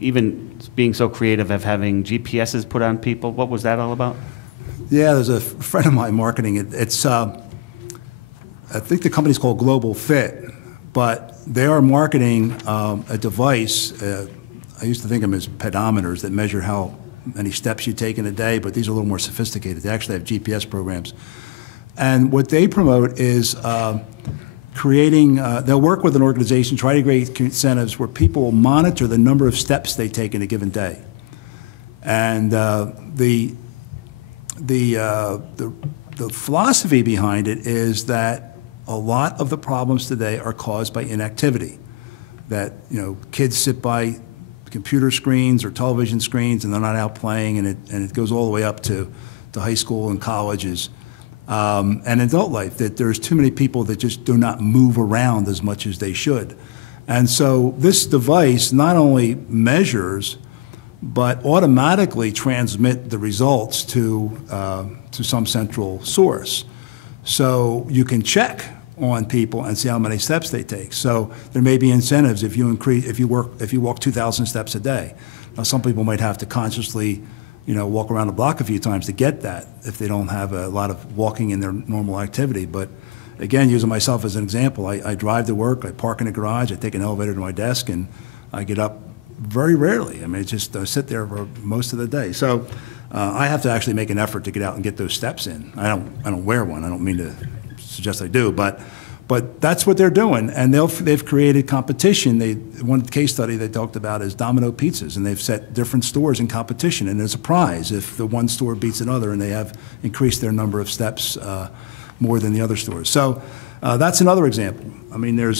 even being so creative of having GPSs put on people. What was that all about? Yeah, there's a friend of mine marketing it. It's, I think the company's called GlobalFit, but they are marketing a device. I used to think of them as pedometers that measure how many steps you take in a day, but these are a little more sophisticated. They actually have GPS programs. And what they promote is creating, they'll work with an organization, try to create incentives where people will monitor the number of steps they take in a given day. And the philosophy behind it is that a lot of the problems today are caused by inactivity. That, you know, kids sit by computer screens or television screens and they're not out playing, and it goes all the way up to high school and colleges. And adult life, that there's too many people that just do not move around as much as they should. And so this device not only measures, but automatically transmit the results to some central source. So you can check on people and see how many steps they take. So there may be incentives if you walk 2,000 steps a day. Now some people might have to consciously, you know, walk around the block a few times to get that if they don't have a lot of walking in their normal activity. But again, using myself as an example, I drive to work, I park in a garage, I take an elevator to my desk, and I get up very rarely. I mean, it's just I sit there for most of the day. So I have to actually make an effort to get out and get those steps in. I don't wear one. I don't mean to suggest I do, but that's what they're doing, and they've created competition. One case study they talked about is Domino Pizzas, and they've set different stores in competition, and there's a prize if the one store beats another, and they have increased their number of steps more than the other stores. So that's another example. I mean, there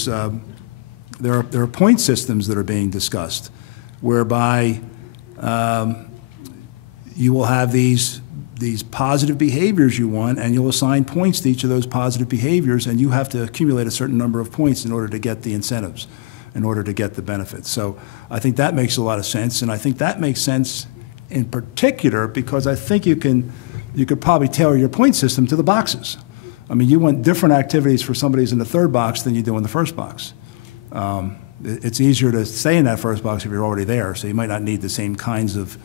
are point systems that are being discussed, whereby you will have these positive behaviors you want, and you'll assign points to each of those positive behaviors, and you have to accumulate a certain number of points in order to get the incentives, in order to get the benefits. So I think that makes a lot of sense, and I think that makes sense in particular because I think you could probably tailor your point system to the boxes. I mean, you want different activities for somebody who's in the third box than you do in the first box. It's easier to stay in that first box if you're already there, so you might not need the same kinds of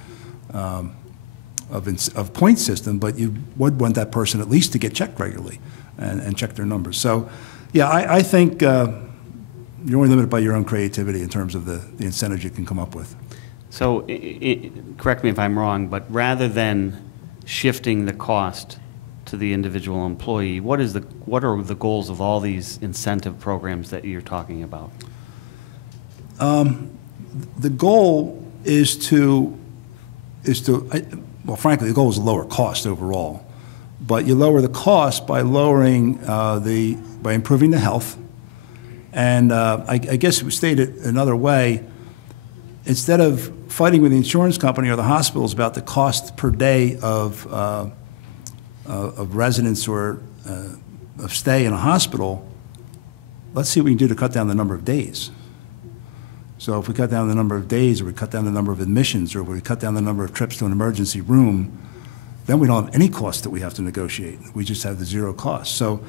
point system, but you would want that person at least to get checked regularly and check their numbers. So, yeah, I think you're only limited by your own creativity in terms of the incentives you can come up with. So, correct me if I'm wrong, but rather than shifting the cost to the individual employee, what are the goals of all these incentive programs that you're talking about? The goal is to well, frankly, the goal is to lower cost overall, but you lower the cost by lowering by improving the health, and I guess it was stated another way. Instead of fighting with the insurance company or the hospitals about the cost per day of residence or of stay in a hospital, let's see what we can do to cut down the number of days. So if we cut down the number of days, or we cut down the number of admissions, or we cut down the number of trips to an emergency room, then we don't have any cost that we have to negotiate. We just have the zero cost. So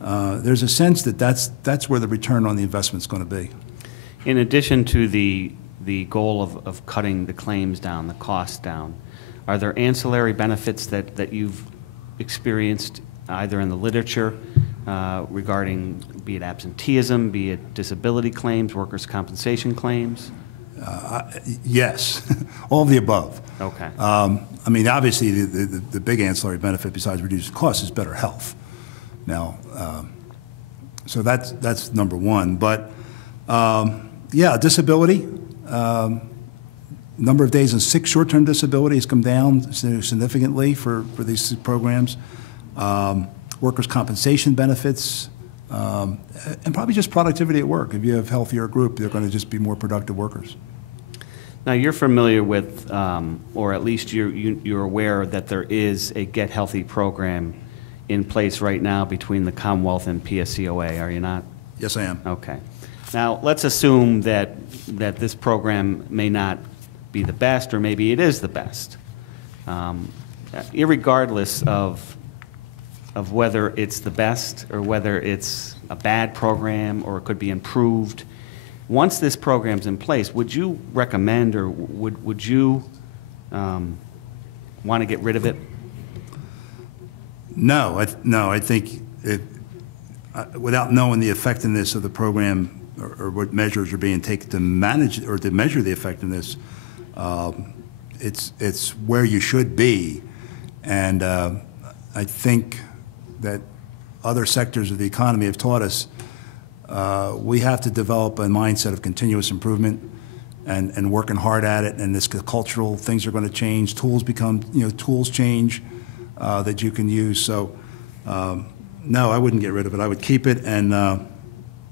there's a sense that that's where the return on the investment is going to be. In addition to the goal of cutting the claims down, the costs down, are there ancillary benefits that you've experienced either in the literature regarding, be it absenteeism, be it disability claims, workers' compensation claims? Yes, all of the above. Okay. I mean, obviously, the big ancillary benefit besides reducing costs is better health. Now, so that's number one. But yeah, disability. Number of days in sick short-term disability has come down significantly for these programs. Workers' compensation benefits, and probably just productivity at work. If you have a healthier group, they're going to just be more productive workers. Now, you're familiar with, or at least you're aware that there is a Get Healthy program in place right now between the Commonwealth and PSCOA, are you not? Yes, I am. Okay. Now, let's assume that this program may not be the best, or maybe it is the best. Irregardless of whether it's the best or whether it's a bad program or it could be improved, Once this program's in place, would you recommend or would you want to get rid of it? No, I think without knowing the effectiveness of the program or what measures are being taken to manage or to measure the effectiveness, it's where you should be. And I think that other sectors of the economy have taught us we have to develop a mindset of continuous improvement and working hard at it. And this cultural things are going to change. Tools become, tools change that you can use. So no, I wouldn't get rid of it. I would keep it, and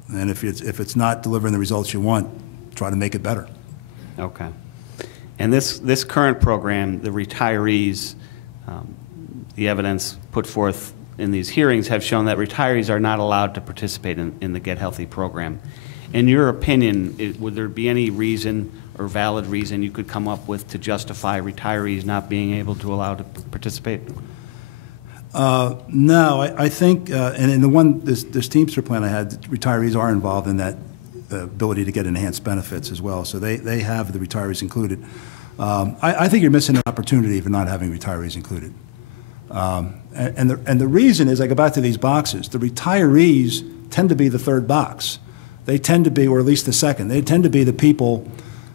if it's not delivering the results you want, try to make it better. Okay. And this current program, the retirees, the evidence put forth in these hearings have shown that retirees are not allowed to participate in the Get Healthy program. In your opinion, would there be any reason or valid reason you could come up with to justify retirees not being able to allow to participate? No, I think, and in this Teamster plan I had, retirees are involved in that ability to get enhanced benefits as well. So they have the retirees included. I think you're missing an opportunity for not having retirees included. And the reason is, I go back to these boxes, the retirees tend to be the third box. They tend to be, or at least the second, they tend to be the people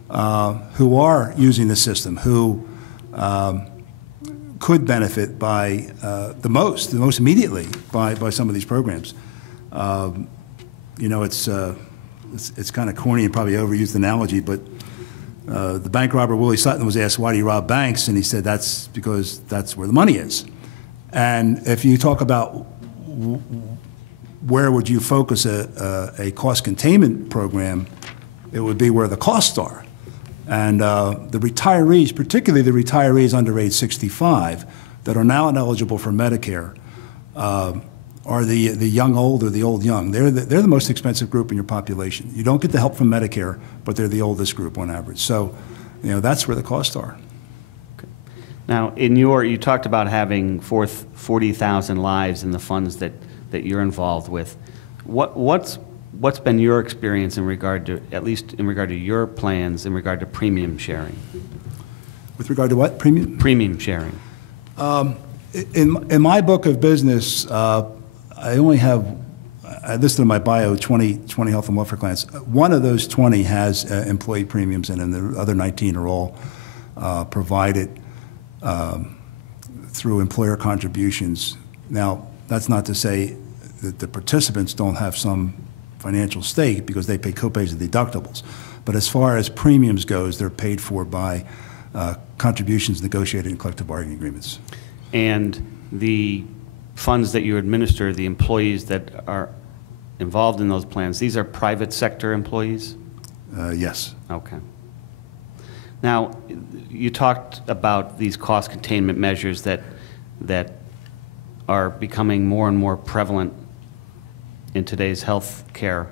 who are using the system, who could benefit by the most immediately by some of these programs. It's kind of corny and probably overused analogy, but the bank robber Willie Sutton was asked, "Why do you rob banks?" And he said, "That's because that's where the money is." And if you talk about where would you focus a cost containment program, it would be where the costs are. And the retirees, particularly the retirees under age 65 that are now ineligible for Medicare, are the young old or the old young. They're the most expensive group in your population. You don't get the help from Medicare, but they're the oldest group on average. So, that's where the costs are. Okay. Now, you talked about having 40,000 lives in the funds that you're involved with. What's been your experience in regard to, at least in regard to your plans, in regard to premium sharing? With regard to what? Premium? Premium sharing. In my book of business, I only have, I listed in my bio 20 health and welfare plans. One of those 20 has employee premiums in it, and the other 19 are all provided through employer contributions. Now, that's not to say that the participants don't have some financial stake because they pay copays and deductibles. But as far as premiums goes, they're paid for by contributions negotiated in collective bargaining agreements. And the funds that you administer, the employees that are involved in those plans, these are private sector employees? Yes. Okay. Now, you talked about these cost containment measures that are becoming more and more prevalent in today's health care.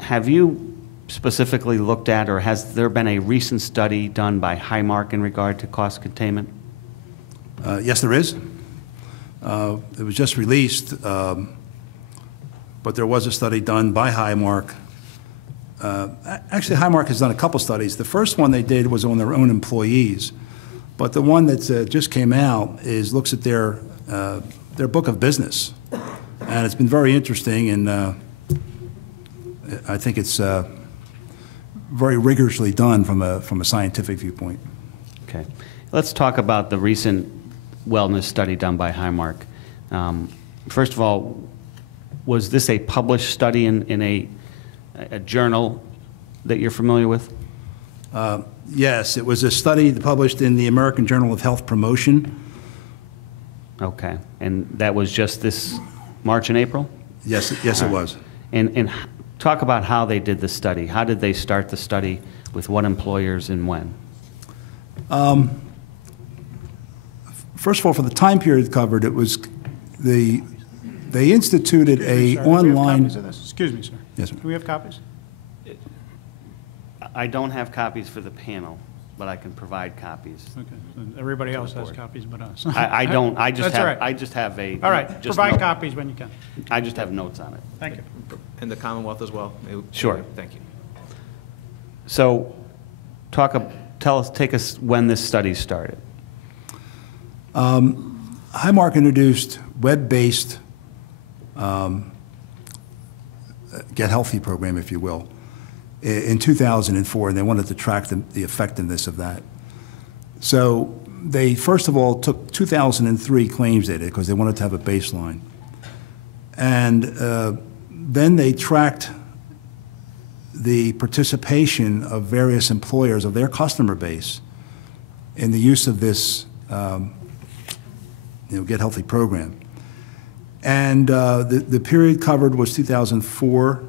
Have you specifically looked at, or has there been a recent study done by Highmark in regard to cost containment? Yes, there is. It was just released, but there was a study done by Highmark. Actually, Highmark has done a couple studies. The first one they did was on their own employees, but the one that just came out looks at their book of business, and it's been very interesting. And I think it's very rigorously done from a scientific viewpoint. Okay, let's talk about the recent wellness study done by Highmark. First of all, was this a published study in a journal that you're familiar with? Yes, it was a study published in the American Journal of Health Promotion. Okay, and that was just this March and April? Yes, it was. And talk about how they did the study. How did they start the study, with what employers and when? First of all, for the time period covered, it was they instituted Excuse me, sir. online. Do we have copies of this? Excuse me, sir. Yes, sir. Do we have copies? I don't have copies for the panel, but I can provide copies. Okay. So everybody else has copies but us. I don't. I just That's have. all right. I just have a. All right. Just Provide copies when you can. I just have notes on it. Thank you. And the Commonwealth as well? Sure. Thank you. So take us when this study started. Highmark introduced web-based Get Healthy program, if you will, in 2004, and they wanted to track the effectiveness of that. So they, first of all, took 2003 claims data because they wanted to have a baseline. And then they tracked the participation of various employers of their customer base in the use of this Get Healthy program. And the period covered was 2004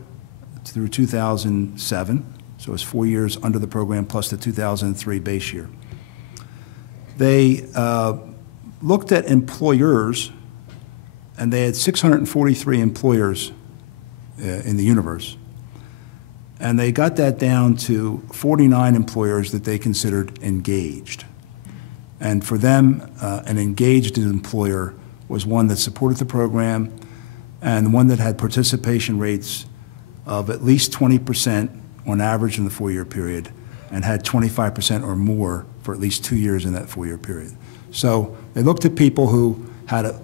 through 2007, so it was 4 years under the program plus the 2003 base year. They looked at employers, and they had 643 employers in the universe. And they got that down to 49 employers that they considered engaged. And for them, an engaged employer was one that supported the program and one that had participation rates of at least 20% on average in the 4-year period and had 25% or more for at least 2 years in that 4-year period. So they looked at people who had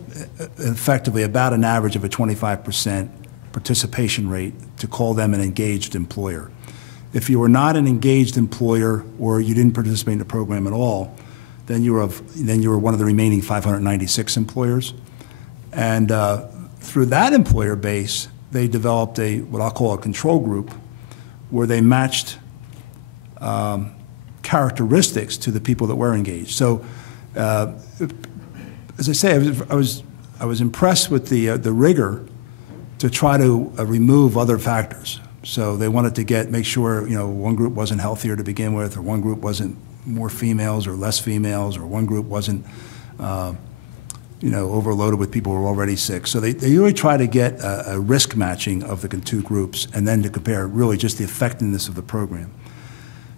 effectively about an average of a 25% participation rate to call them an engaged employer. If you were not an engaged employer or you didn't participate in the program at all, then you were one of the remaining 596 employers. And through that employer base, they developed what I'll call a control group, where they matched characteristics to the people that were engaged. So, as I say, I was impressed with the rigor to try to remove other factors. So they wanted to make sure one group wasn't healthier to begin with, or one group wasn't more females or less females, or one group wasn't overloaded with people who were already sick. So they really try to get a risk matching of the two groups, and then to compare really just the effectiveness of the program.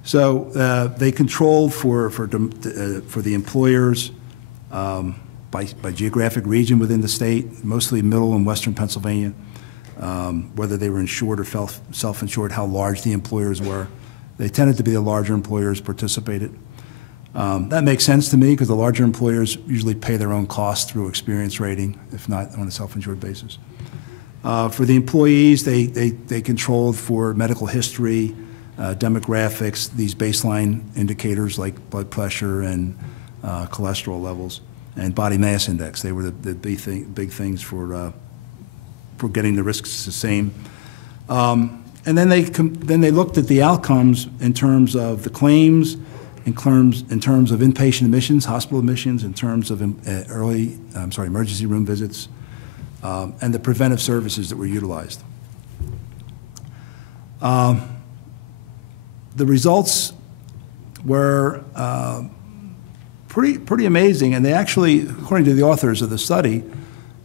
So they controlled for the employers by geographic region within the state, mostly middle and western Pennsylvania, whether they were insured or self-insured, how large the employers were. They tended to be the larger employers participated. That makes sense to me because the larger employers usually pay their own costs through experience rating, if not on a self-insured basis. For the employees, they controlled for medical history, demographics, these baseline indicators like blood pressure and cholesterol levels, and body mass index. They were the big things for getting the risks the same. And then they looked at the outcomes in terms of the claims, in terms of inpatient admissions, hospital admissions, in terms of emergency room visits, and the preventive services that were utilized. The results were pretty amazing, and they actually, according to the authors of the study,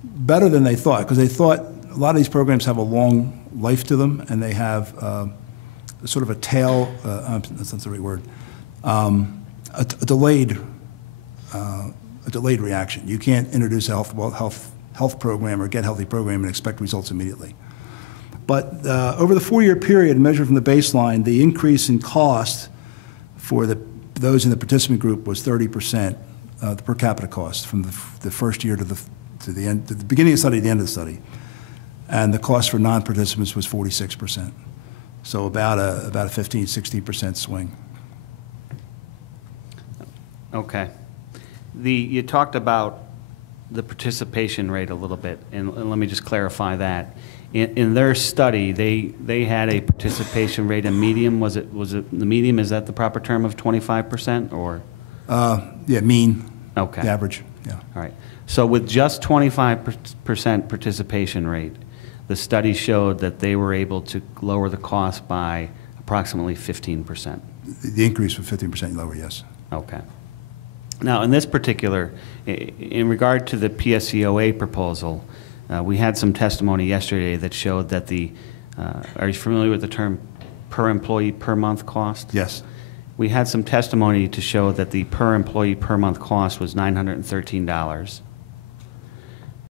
better than they thought, because they thought a lot of these programs have a long life to them, and they have sort of a tail, that's not the right word, a delayed reaction. You can't introduce a health program or Get Healthy program and expect results immediately. But over the 4-year period, measured from the baseline, the increase in cost for those in the participant group was 30%, the per capita cost from the first year to the beginning of the study to the end of the study. And the cost for non-participants was 46%. So about a 15–16% swing. Okay. You talked about the participation rate a little bit, and let me just clarify that. In their study, they had a participation rate, a medium. Was it the medium? Is that the proper term of 25% or? Yeah, mean. Okay. The average. Yeah. All right. So with just 25% participation rate, the study showed that they were able to lower the cost by approximately 15%. The increase was 15% lower, yes. Okay. Now, in this particular, in regard to the PSCOA proposal, we had some testimony yesterday that showed that are you familiar with the term per employee per month cost? Yes. We had some testimony to show that the per employee per month cost was $913.